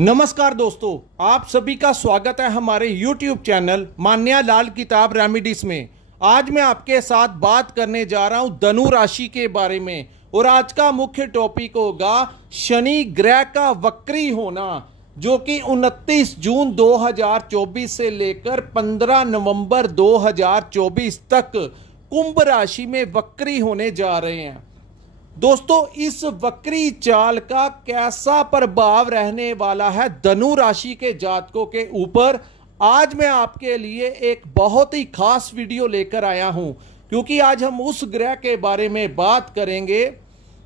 नमस्कार दोस्तों, आप सभी का स्वागत है हमारे YouTube चैनल मान्या लाल किताब रेमेडीज में। आज मैं आपके साथ बात करने जा रहा हूं धनु राशि के बारे में और आज का मुख्य टॉपिक होगा शनि ग्रह का वक्री होना, जो कि 29 जून 2024 से लेकर 15 नवंबर 2024 तक कुंभ राशि में वक्री होने जा रहे हैं। दोस्तों, इस वक्री चाल का कैसा प्रभाव रहने वाला है धनु राशि के जातकों के ऊपर, आज मैं आपके लिए एक बहुत ही खास वीडियो लेकर आया हूं, क्योंकि आज हम उस ग्रह के बारे में बात करेंगे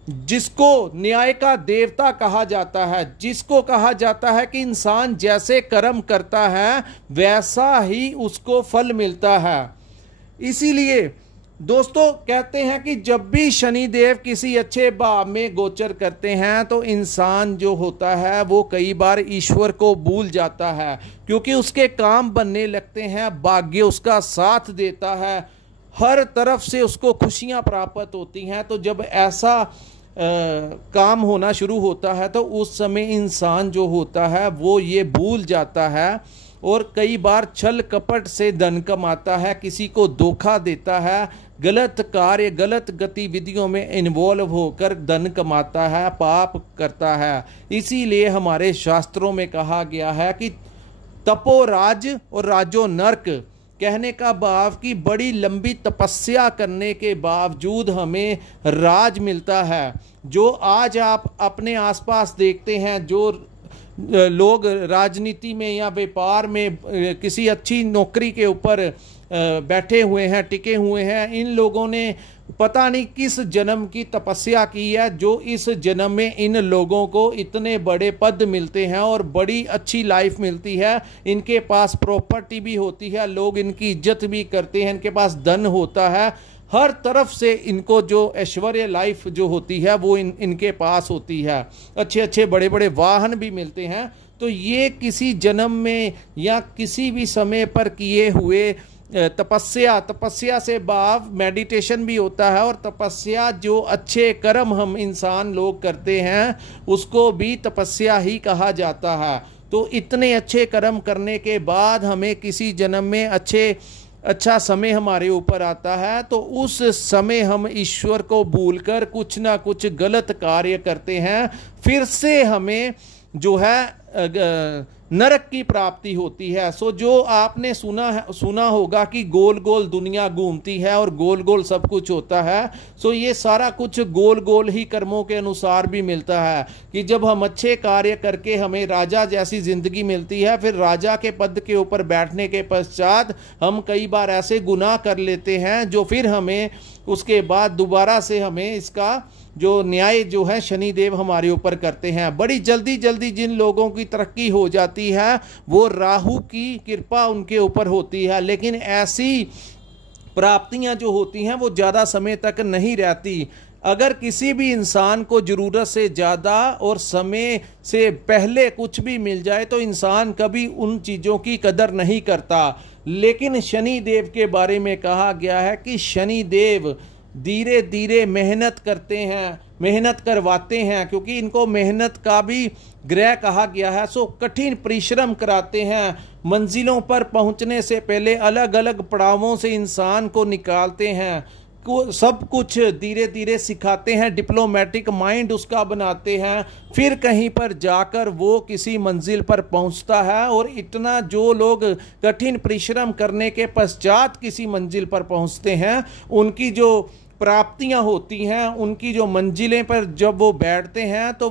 जिसको न्याय का देवता कहा जाता है, जिसको कहा जाता है कि इंसान जैसे कर्म करता है वैसा ही उसको फल मिलता है। इसीलिए दोस्तों कहते हैं कि जब भी शनिदेव किसी अच्छे भाव में गोचर करते हैं तो इंसान जो होता है वो कई बार ईश्वर को भूल जाता है, क्योंकि उसके काम बनने लगते हैं, भाग्य उसका साथ देता है, हर तरफ से उसको खुशियां प्राप्त होती हैं। तो जब ऐसा काम होना शुरू होता है तो उस समय इंसान जो होता है वो ये भूल जाता है और कई बार छल कपट से धन कमाता है, किसी को धोखा देता है, गलत कार्य गलत गतिविधियों में इन्वॉल्व होकर धन कमाता है, पाप करता है। इसीलिए हमारे शास्त्रों में कहा गया है कि तपो राज और राजो नरक, कहने का भाव कि बड़ी लंबी तपस्या करने के बावजूद हमें राज मिलता है। जो आज आप अपने आसपास देखते हैं, जो लोग राजनीति में या व्यापार में किसी अच्छी नौकरी के ऊपर बैठे हुए हैं, टिके हुए हैं, इन लोगों ने पता नहीं किस जन्म की तपस्या की है, जो इस जन्म में इन लोगों को इतने बड़े पद मिलते हैं और बड़ी अच्छी लाइफ मिलती है। इनके पास प्रॉपर्टी भी होती है, लोग इनकी इज्जत भी करते हैं, इनके पास धन होता है, हर तरफ से इनको जो ऐश्वर्य लाइफ जो होती है वो इनके पास होती है, अच्छे अच्छे बड़े बड़े वाहन भी मिलते हैं। तो ये किसी जन्म में या किसी भी समय पर किए हुए तपस्या से भाव मेडिटेशन भी होता है, और तपस्या जो अच्छे कर्म हम इंसान लोग करते हैं उसको भी तपस्या ही कहा जाता है। तो इतने अच्छे कर्म करने के बाद हमें किसी जन्म में अच्छा समय हमारे ऊपर आता है, तो उस समय हम ईश्वर को भूलकर कुछ ना कुछ गलत कार्य करते हैं, फिर से हमें जो है नरक की प्राप्ति होती है। सो जो आपने सुना होगा कि गोल गोल दुनिया घूमती है और गोल गोल सब कुछ होता है, सो ये सारा कुछ गोल गोल ही कर्मों के अनुसार भी मिलता है कि जब हम अच्छे कार्य करके हमें राजा जैसी जिंदगी मिलती है, फिर राजा के पद के ऊपर बैठने के पश्चात हम कई बार ऐसे गुनाह कर लेते हैं जो फिर हमें उसके बाद दोबारा से हमें इसका जो न्याय जो है शनिदेव हमारे ऊपर करते हैं। बड़ी जल्दी जल्दी जिन लोगों की तरक्की हो जाती है वो राहु की कृपा उनके ऊपर होती है, लेकिन ऐसी प्राप्तियां जो होती हैं वो ज़्यादा समय तक नहीं रहती। अगर किसी भी इंसान को ज़रूरत से ज़्यादा और समय से पहले कुछ भी मिल जाए तो इंसान कभी उन चीज़ों की कदर नहीं करता, लेकिन शनिदेव के बारे में कहा गया है कि शनिदेव धीरे धीरे मेहनत करते हैं, मेहनत करवाते हैं, क्योंकि इनको मेहनत का भी ग्रह कहा गया है। सो कठिन परिश्रम कराते हैं, मंजिलों पर पहुंचने से पहले अलग अलग पड़ावों से इंसान को निकालते हैं, सब कुछ धीरे धीरे सिखाते हैं, डिप्लोमेटिक माइंड उसका बनाते हैं, फिर कहीं पर जाकर वो किसी मंजिल पर पहुंचता है। और इतना जो लोग कठिन परिश्रम करने के पश्चात किसी मंजिल पर पहुंचते हैं, उनकी जो प्राप्तियां होती हैं, उनकी जो मंजिलें पर जब वो बैठते हैं तो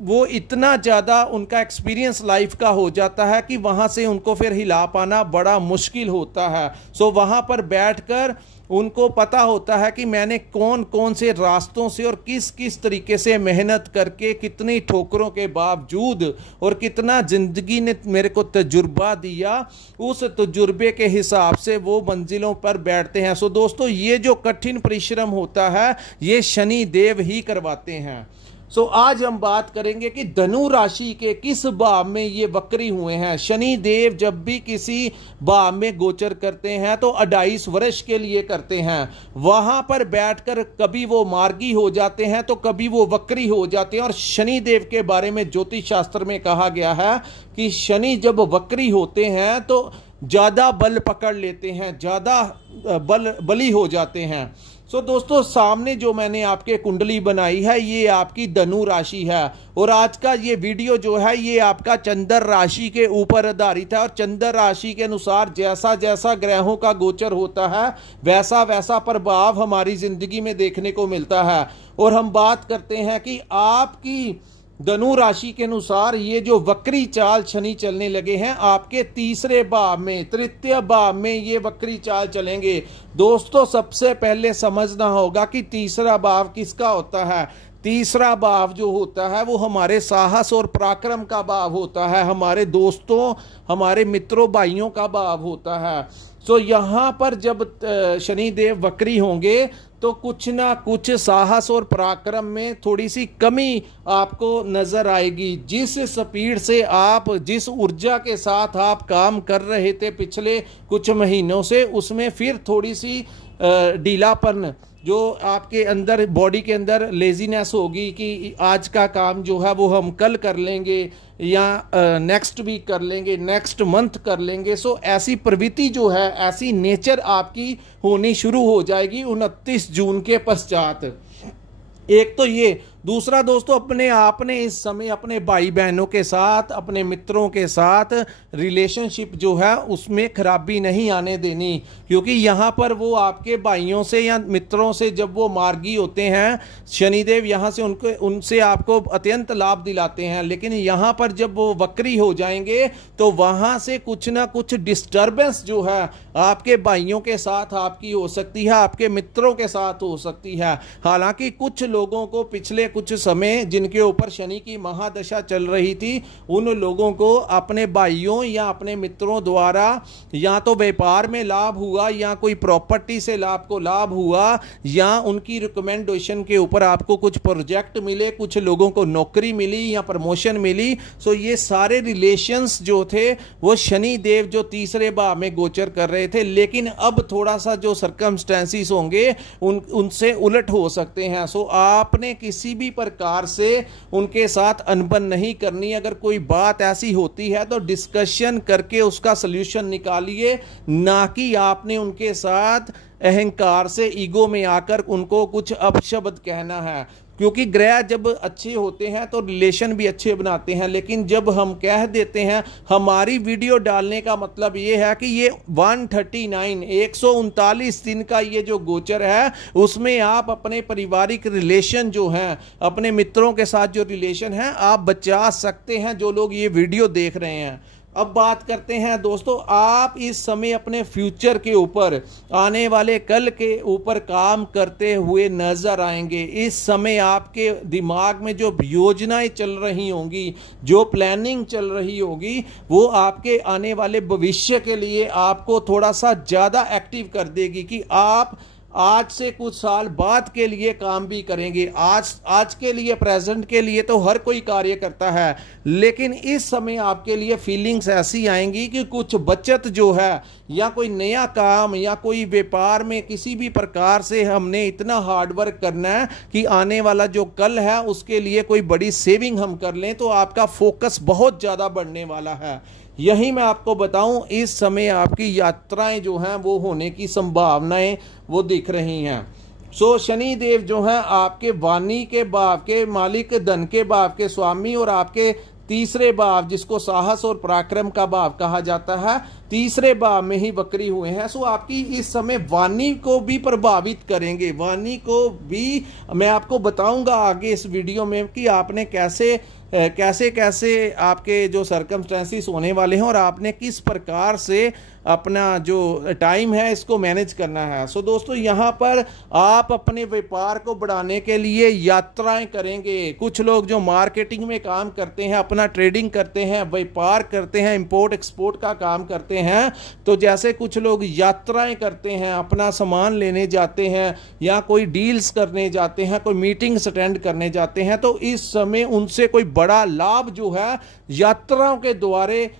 वो इतना ज़्यादा उनका एक्सपीरियंस लाइफ का हो जाता है कि वहाँ से उनको फिर हिला पाना बड़ा मुश्किल होता है। सो वहाँ पर बैठकर उनको पता होता है कि मैंने कौन कौन से रास्तों से और किस किस तरीके से मेहनत करके कितनी ठोकरों के बावजूद और कितना ज़िंदगी ने मेरे को तजुर्बा दिया, उस तजुर्बे के हिसाब से वो मंजिलों पर बैठते हैं। सो दोस्तों, ये जो कठिन परिश्रम होता है ये शनि देव ही करवाते हैं। सो आज हम बात करेंगे कि धनु राशि के किस भाव में ये वक्री हुए हैं। शनि देव जब भी किसी भाव में गोचर करते हैं तो 28 वर्ष के लिए करते हैं। वहां पर बैठकर कभी वो मार्गी हो जाते हैं तो कभी वो वक्री हो जाते हैं। और शनि देव के बारे में ज्योतिष शास्त्र में कहा गया है कि शनि जब वक्री होते हैं तो ज्यादा बल पकड़ लेते हैं, ज्यादा बली हो जाते हैं। सो दोस्तों, सामने जो मैंने आपके कुंडली बनाई है ये आपकी धनु राशि है और आज का ये वीडियो जो है ये आपका चंद्र राशि के ऊपर आधारित है। और चंद्र राशि के अनुसार जैसा जैसा ग्रहों का गोचर होता है वैसा वैसा प्रभाव हमारी जिंदगी में देखने को मिलता है। और हम बात करते हैं कि आपकी धनु राशि के अनुसार ये जो वक्री चाल शनि चलने लगे हैं आपके तीसरे भाव में, तृतीय भाव में ये वक्री चाल चलेंगे। दोस्तों, सबसे पहले समझना होगा कि तीसरा भाव किसका होता है। तीसरा भाव जो होता है वो हमारे साहस और पराक्रम का भाव होता है, हमारे दोस्तों, हमारे मित्रों, भाइयों का भाव होता है। तो यहां पर जब शनिदेव वक्री होंगे तो कुछ ना कुछ साहस और पराक्रम में थोड़ी सी कमी आपको नजर आएगी। जिस स्पीड से आप, जिस ऊर्जा के साथ आप काम कर रहे थे पिछले कुछ महीनों से, उसमें फिर थोड़ी सी ढीलापन जो आपके अंदर, बॉडी के अंदर लेजीनेस होगी कि आज का काम जो है वो हम कल कर लेंगे या नेक्स्ट वीक कर लेंगे, नेक्स्ट मंथ कर लेंगे। सो ऐसी प्रवृत्ति जो है, ऐसी नेचर आपकी होनी शुरू हो जाएगी 29 जून के पश्चात। एक तो ये, दूसरा दोस्तों, अपने आपने इस समय अपने भाई बहनों के साथ, अपने मित्रों के साथ रिलेशनशिप जो है उसमें खराबी नहीं आने देनी, क्योंकि यहाँ पर वो आपके भाइयों से या मित्रों से जब वो मार्गी होते हैं शनिदेव, यहाँ से उनसे आपको अत्यंत लाभ दिलाते हैं। लेकिन यहाँ पर जब वो वक्री हो जाएंगे तो वहाँ से कुछ ना कुछ डिस्टर्बेंस जो है आपके भाइयों के साथ आपकी हो सकती है, आपके मित्रों के साथ हो सकती है। हालांकि कुछ लोगों को पिछले कुछ समय जिनके ऊपर शनि की महादशा चल रही थी, उन लोगों को अपने भाइयों या अपने मित्रों द्वारा या तो व्यापार में लाभ हुआ, या कोई प्रॉपर्टी से आपको लाभ हुआ, या उनकी रिकमेंडेशन के ऊपर आपको कुछ प्रोजेक्ट मिले, कुछ लोगों को नौकरी मिली या प्रमोशन मिली। सो ये सारे रिलेशंस जो थे वो शनि देव जो तीसरे भाव में गोचर कर रहे थे, लेकिन अब थोड़ा सा जो सर्कमस्टेंसेस होंगे उनसे उलट हो सकते हैं। सो आपने किसी भी प्रकार से उनके साथ अनबन नहीं करनी। अगर कोई बात ऐसी होती है तो डिस्कशन करके उसका सलूशन निकालिए, ना कि आपने उनके साथ अहंकार से, ईगो में आकर उनको कुछ अपशब्द कहना है। क्योंकि ग्रह जब अच्छे होते हैं तो रिलेशन भी अच्छे बनाते हैं, लेकिन जब हम कह देते हैं, हमारी वीडियो डालने का मतलब ये है कि ये 139 दिन का ये जो गोचर है उसमें आप अपने पारिवारिक रिलेशन जो हैं, अपने मित्रों के साथ जो रिलेशन है, आप बचा सकते हैं, जो लोग ये वीडियो देख रहे हैं। अब बात करते हैं दोस्तों, आप इस समय अपने फ्यूचर के ऊपर, आने वाले कल के ऊपर काम करते हुए नजर आएंगे। इस समय आपके दिमाग में जो योजनाएं चल रही होंगी, जो प्लानिंग चल रही होगी, वो आपके आने वाले भविष्य के लिए आपको थोड़ा सा ज्यादा एक्टिव कर देगी कि आप आज से कुछ साल बाद के लिए काम भी करेंगे। आज के लिए, प्रेजेंट के लिए तो हर कोई कार्य करता है, लेकिन इस समय आपके लिए फीलिंग्स ऐसी आएंगी कि कुछ बचत जो है, या कोई नया काम, या कोई व्यापार में किसी भी प्रकार से हमने इतना हार्डवर्क करना है कि आने वाला जो कल है उसके लिए कोई बड़ी सेविंग हम कर लें, तो आपका फोकस बहुत ज्यादा बढ़ने वाला है। यही मैं आपको बताऊं, इस समय आपकी यात्राएं जो हैं वो होने की संभावनाएं वो दिख रही हैं। सो शनि देव जो हैं आपके वाणी के भाव के मालिक, धन के भाव के स्वामी, और आपके तीसरे भाव जिसको साहस और पराक्रम का भाव कहा जाता है, तीसरे भाव में ही वक्री हुए हैं। सो आपकी इस समय वाणी को भी प्रभावित करेंगे। वाणी को भी मैं आपको बताऊंगा आगे इस वीडियो में कि आपने कैसे कैसे आपके जो सर्कमस्टेंसेस होने वाले हैं और आपने किस प्रकार से अपना जो टाइम है इसको मैनेज करना है। सो दोस्तों, यहाँ पर आप अपने व्यापार को बढ़ाने के लिए यात्राएं करेंगे। कुछ लोग जो मार्केटिंग में काम करते हैं, अपना ट्रेडिंग करते हैं, व्यापार करते हैं, इंपोर्ट एक्सपोर्ट का काम करते हैं, तो जैसे कुछ लोग यात्राएं करते हैं, अपना सामान लेने जाते हैं या कोई डील्स करने जाते हैं, कोई मीटिंग्स अटेंड करने जाते हैं, तो इस समय उनसे कोई बड़ा लाभ जो है यात्राओं के द्वारे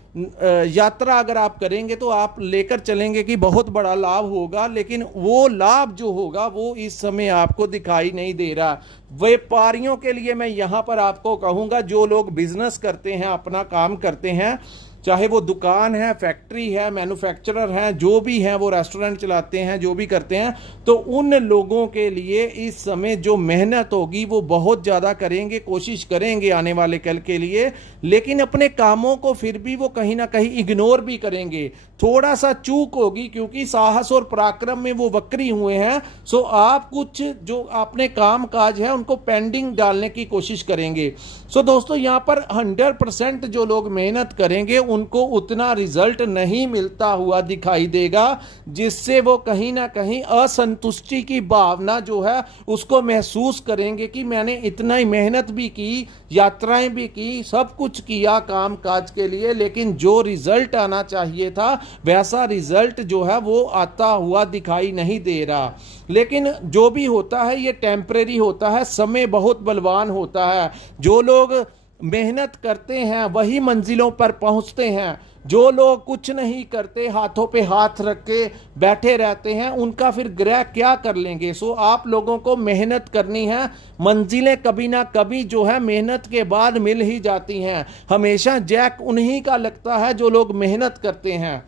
यात्रा अगर आप करेंगे तो आप लेकर चलेंगे कि बहुत बड़ा लाभ होगा, लेकिन वो लाभ जो होगा वो इस समय आपको दिखाई नहीं दे रहा। व्यापारियों के लिए मैं यहां पर आपको कहूंगा, जो लोग बिजनेस करते हैं, अपना काम करते हैं, चाहे वो दुकान है, फैक्ट्री है, मैन्युफैक्चरर हैं, जो भी हैं, वो रेस्टोरेंट चलाते हैं, जो भी करते हैं, तो उन लोगों के लिए इस समय जो मेहनत होगी वो बहुत ज़्यादा करेंगे, कोशिश करेंगे आने वाले कल के लिए, लेकिन अपने कामों को फिर भी वो कहीं ना कहीं इग्नोर भी करेंगे। थोड़ा सा चूक होगी क्योंकि साहस और पराक्रम में वो वक्री हुए हैं। सो आप कुछ जो अपने काम काज है उनको पेंडिंग डालने की कोशिश करेंगे। सो दोस्तों, यहाँ पर 100% जो लोग मेहनत करेंगे उनको उतना रिजल्ट नहीं मिलता हुआ दिखाई देगा, जिससे वो कहीं ना कहीं असंतुष्टि की भावना जो है उसको महसूस करेंगे कि मैंने इतना ही मेहनत भी की, यात्राएं भी की, सब कुछ किया काम काज के लिए, लेकिन जो रिजल्ट आना चाहिए था वैसा रिजल्ट जो है वो आता हुआ दिखाई नहीं दे रहा। लेकिन जो भी होता है ये टेम्परेरी होता है, समय बहुत बलवान होता है। जो लोग मेहनत करते हैं वही मंजिलों पर पहुंचते हैं। जो लोग कुछ नहीं करते, हाथों पे हाथ रख के बैठे रहते हैं, उनका फिर ग्रह क्या कर लेंगे। सो आप लोगों को मेहनत करनी है। मंजिलें कभी ना कभी जो है मेहनत के बाद मिल ही जाती हैं। हमेशा जैक उन्हीं का लगता है जो लोग मेहनत करते हैं।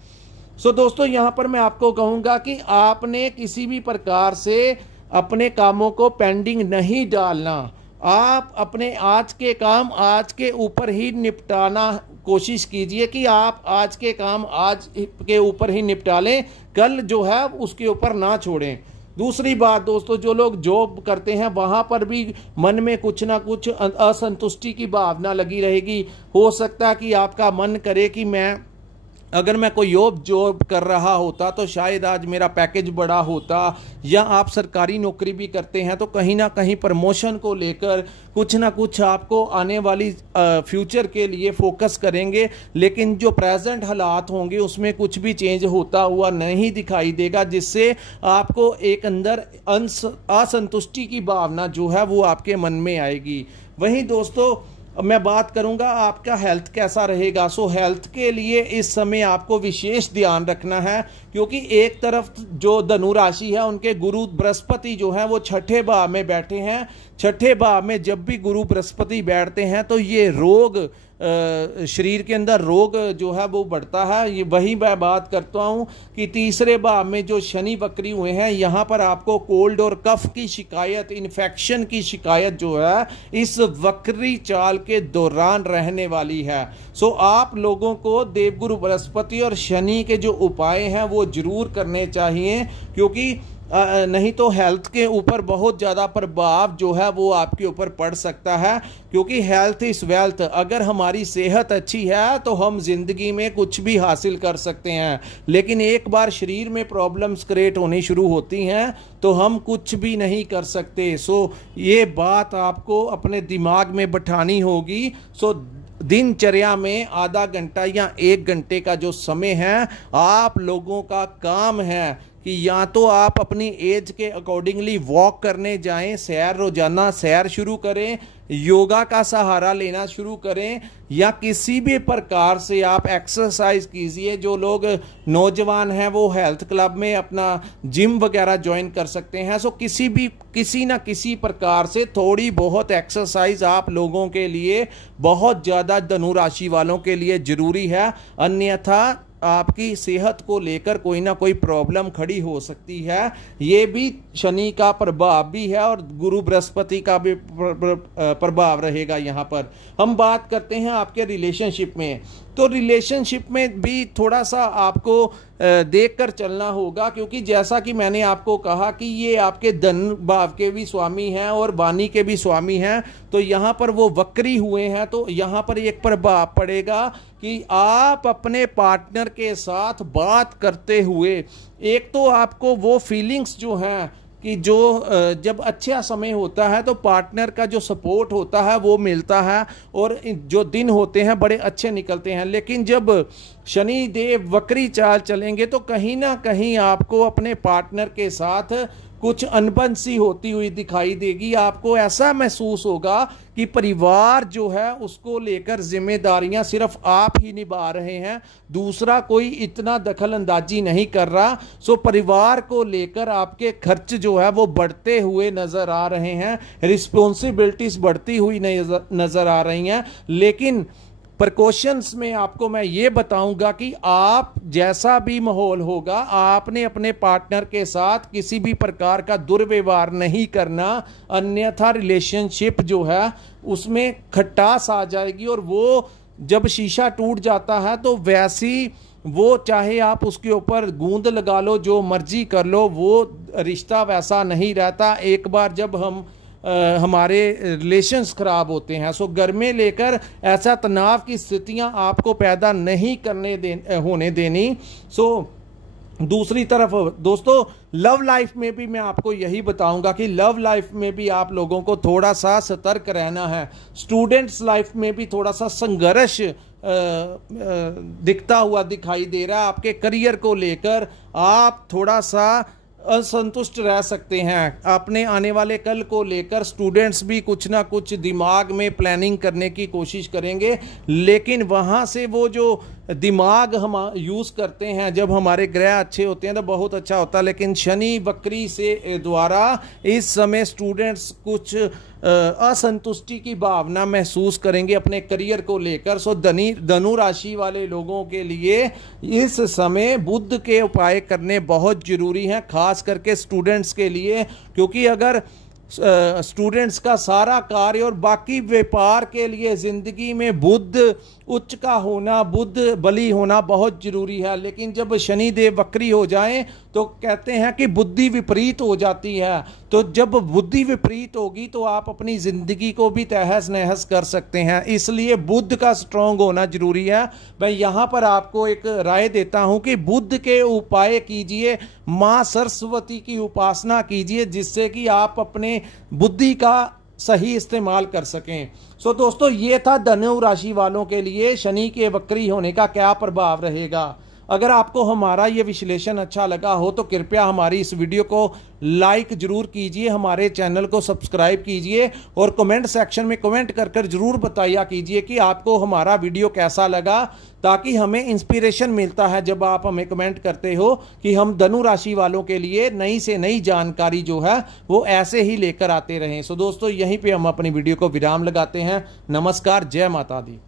सो दोस्तों, यहां पर मैं आपको कहूंगा कि आपने किसी भी प्रकार से अपने कामों को पेंडिंग नहीं डालना। आप अपने आज के काम आज के ऊपर ही निपटाना कोशिश कीजिए कि आप आज के काम आज के ऊपर ही निपटा लें, कल जो है उसके ऊपर ना छोड़ें। दूसरी बात दोस्तों, जो लोग जॉब करते हैं वहां पर भी मन में कुछ ना कुछ असंतुष्टि की भावना लगी रहेगी। हो सकता है कि आपका मन करे कि अगर मैं कोई जॉब कर रहा होता तो शायद आज मेरा पैकेज बड़ा होता, या आप सरकारी नौकरी भी करते हैं तो कहीं ना कहीं प्रमोशन को लेकर कुछ ना कुछ आपको आने वाली फ्यूचर के लिए फोकस करेंगे, लेकिन जो प्रेजेंट हालात होंगे उसमें कुछ भी चेंज होता हुआ नहीं दिखाई देगा, जिससे आपको एक अंदर असंतुष्टि की भावना जो है वो आपके मन में आएगी। वहीं दोस्तों, मैं बात करूंगा आपका हेल्थ कैसा रहेगा। सो हेल्थ के लिए इस समय आपको विशेष ध्यान रखना है, क्योंकि एक तरफ जो धनु राशि है उनके गुरु बृहस्पति जो है वो छठे भाव में बैठे हैं। छठे भाव में जब भी गुरु बृहस्पति बैठते हैं तो ये रोग, शरीर के अंदर रोग जो है वो बढ़ता है। ये वही मैं बात करता हूं कि तीसरे भाव में जो शनि वक्री हुए हैं, यहां पर आपको कोल्ड और कफ की शिकायत, इन्फेक्शन की शिकायत जो है इस वक्री चाल के दौरान रहने वाली है। सो आप लोगों को देवगुरु बृहस्पति और शनि के जो उपाय हैं वो जरूर करने चाहिए, क्योंकि नहीं तो हेल्थ के ऊपर बहुत ज़्यादा प्रभाव जो है वो आपके ऊपर पड़ सकता है। क्योंकि हेल्थ इज़ वेल्थ। अगर हमारी सेहत अच्छी है तो हम जिंदगी में कुछ भी हासिल कर सकते हैं, लेकिन एक बार शरीर में प्रॉब्लम्स क्रिएट होनी शुरू होती हैं तो हम कुछ भी नहीं कर सकते। सो ये बात आपको अपने दिमाग में बिठानी होगी। सो दिनचर्या में आधा घंटा या 1 घंटे का जो समय है, आप लोगों का काम है कि या तो आप अपनी एज के अकॉर्डिंगली वॉक करने जाएं, सैर, रोजाना सैर शुरू करें, योगा का सहारा लेना शुरू करें, या किसी भी प्रकार से आप एक्सरसाइज कीजिए। जो लोग नौजवान हैं वो हेल्थ क्लब में अपना जिम वगैरह ज्वाइन कर सकते हैं। सो किसी ना किसी प्रकार से थोड़ी बहुत एक्सरसाइज आप लोगों के लिए, बहुत ज़्यादा धनु राशि वालों के लिए ज़रूरी है, अन्यथा आपकी सेहत को लेकर कोई ना कोई प्रॉब्लम खड़ी हो सकती है। ये भी शनि का प्रभाव भी है और गुरु बृहस्पति का भी प्रभाव रहेगा। यहाँ पर हम बात करते हैं आपके रिलेशनशिप में, तो रिलेशनशिप में भी थोड़ा सा आपको देखकर चलना होगा, क्योंकि जैसा कि मैंने आपको कहा कि ये आपके धन भाव के भी स्वामी हैं और वाणी के भी स्वामी हैं, तो यहाँ पर वो वक्री हुए हैं। तो यहाँ पर एक प्रभाव पड़ेगा कि आप अपने पार्टनर के साथ बात करते हुए, एक तो आपको वो फीलिंग्स जो हैं कि जो जब अच्छा समय होता है तो पार्टनर का जो सपोर्ट होता है वो मिलता है और जो दिन होते हैं बड़े अच्छे निकलते हैं। लेकिन जब शनि देव वक्री चाल चलेंगे तो कहीं ना कहीं आपको अपने पार्टनर के साथ कुछ अनबन सी होती हुई दिखाई देगी। आपको ऐसा महसूस होगा कि परिवार जो है उसको लेकर जिम्मेदारियां सिर्फ आप ही निभा रहे हैं, दूसरा कोई इतना दखल अंदाजी नहीं कर रहा। सो परिवार को लेकर आपके खर्च जो है वो बढ़ते हुए नजर आ रहे हैं, रिस्पॉन्सिबिलिटीज बढ़ती हुई नजर आ रही हैं। लेकिन प्रिकॉशंस में आपको मैं ये बताऊंगा कि आप जैसा भी माहौल होगा, आपने अपने पार्टनर के साथ किसी भी प्रकार का दुर्व्यवहार नहीं करना, अन्यथा रिलेशनशिप जो है उसमें खटास आ जाएगी। और वो जब शीशा टूट जाता है तो वैसी वो चाहे आप उसके ऊपर गूंद लगा लो, जो मर्जी कर लो, वो रिश्ता वैसा नहीं रहता एक बार जब हमारे रिलेशंस खराब होते हैं। सो घर में लेकर ऐसा तनाव की स्थितियां आपको पैदा नहीं होने देनी। सो दूसरी तरफ दोस्तों, लव लाइफ में भी मैं आपको यही बताऊंगा कि लव लाइफ में भी आप लोगों को थोड़ा सा सतर्क रहना है। स्टूडेंट्स लाइफ में भी थोड़ा सा संघर्ष दिखता हुआ दिखाई दे रहा है। आपके करियर को लेकर आप थोड़ा सा असंतुष्ट रह सकते हैं। अपने आने वाले कल को लेकर स्टूडेंट्स भी कुछ ना कुछ दिमाग में प्लानिंग करने की कोशिश करेंगे, लेकिन वहाँ से वो जो दिमाग हम यूज़ करते हैं जब हमारे ग्रह अच्छे होते हैं तो बहुत अच्छा होता है। लेकिन शनि वक्री से द्वारा इस समय स्टूडेंट्स कुछ असंतुष्टि की भावना महसूस करेंगे अपने करियर को लेकर। सो धनु राशि वाले लोगों के लिए इस समय बुध के उपाय करने बहुत जरूरी हैं, खास करके स्टूडेंट्स के लिए। क्योंकि अगर स्टूडेंट्स का सारा कार्य और बाकी व्यापार के लिए जिंदगी में बुध उच्च का होना, बुध बली होना बहुत जरूरी है। लेकिन जब शनि देव वक्री हो जाएं तो कहते हैं कि बुद्धि विपरीत हो जाती है। तो जब बुद्धि विपरीत होगी तो आप अपनी जिंदगी को भी तहस नहस कर सकते हैं। इसलिए बुध का स्ट्रांग होना जरूरी है। मैं यहां पर आपको एक राय देता हूं कि बुध के उपाय कीजिए, मां सरस्वती की उपासना कीजिए, जिससे कि आप अपने बुद्धि का सही इस्तेमाल कर सकें। सो दोस्तों, ये था धनु राशि वालों के लिए शनि के वक्री होने का क्या प्रभाव रहेगा। अगर आपको हमारा ये विश्लेषण अच्छा लगा हो तो कृपया हमारी इस वीडियो को लाइक जरूर कीजिए, हमारे चैनल को सब्सक्राइब कीजिए और कमेंट सेक्शन में कमेंट कर जरूर बताया कीजिए कि आपको हमारा वीडियो कैसा लगा, ताकि हमें इंस्पिरेशन मिलता है जब आप हमें कमेंट करते हो कि हम धनु राशि वालों के लिए नई से नई जानकारी जो है वो ऐसे ही लेकर आते रहें। सो दोस्तों, यहीं पे हम अपनी वीडियो को विराम लगाते हैं। नमस्कार, जय माता दी।